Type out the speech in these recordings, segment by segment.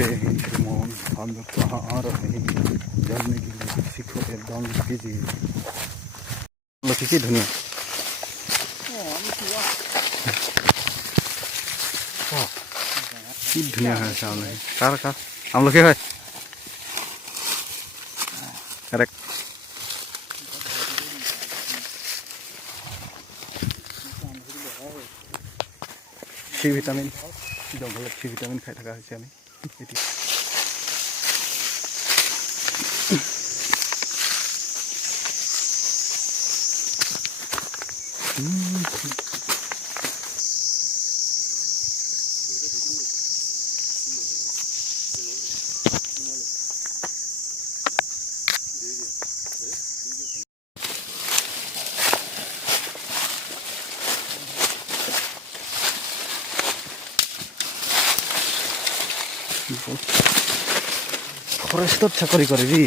हैं फिरमौन हम लोग कहाँ आ रहे हैं जानने के लिए सीखो एकदम कीजिए की धुनिया की धुनिया है सामने कार कार हम लोग है करेक्ट C ভিটামিন জঙ্গলত C ভিটামিন খাই থকা হৈছে আমি ফৰেষ্টত চাকৰি কৰিবি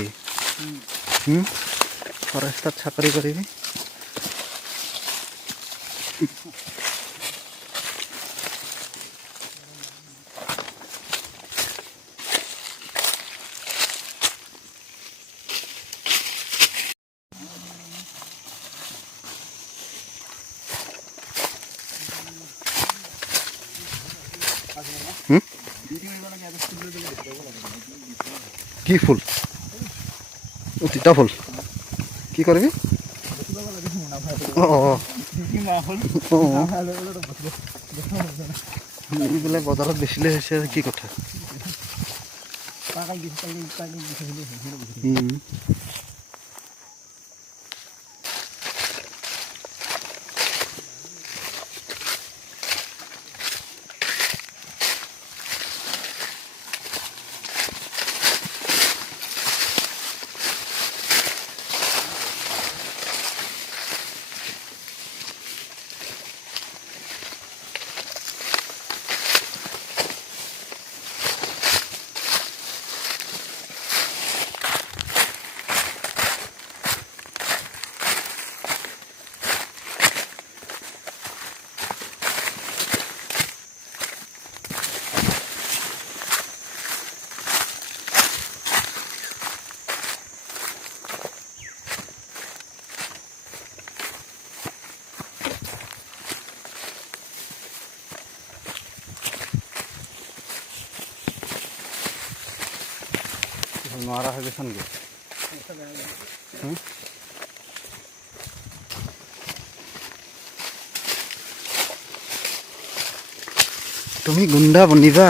ফৰেষ্টত চাকৰি কৰিবি কি ফুল তিতা ফুল কি কৰিবি বোলে বজাৰত বেচিলে হৈছে কি কথা নোৱাৰা হৈ গৈছে নেকি তুমি গুণ্ডা বনিবা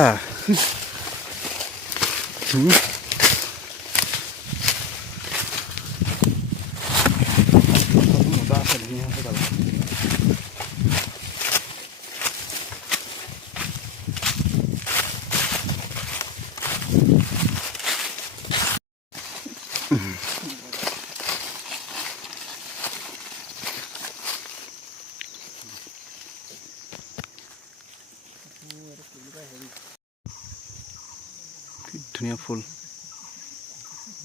ধুনীয়া ফুল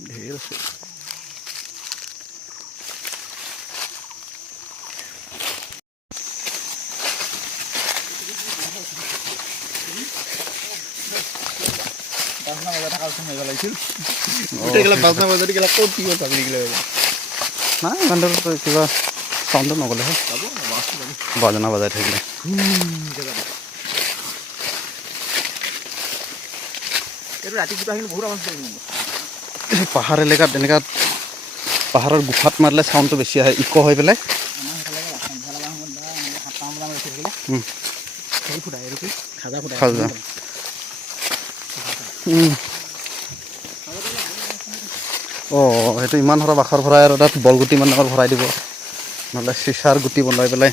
ঢেৰ আছে কিবা চাউণ্ড নগ'লেহে বাজনা বজাই থাকিলে পাহাৰ এলেকাত এনেকা পাহাৰৰ গুফাত মাৰিলে চাউণ্ডটো বেছি আহে ইক হৈ পেলাই সেইটো ইমান সৰা বাখৰ ভৰাই আৰু তাত বলগুটি মানে ভৰাই দিব নহ'লে চিচাৰ গুটি বনাই পেলাই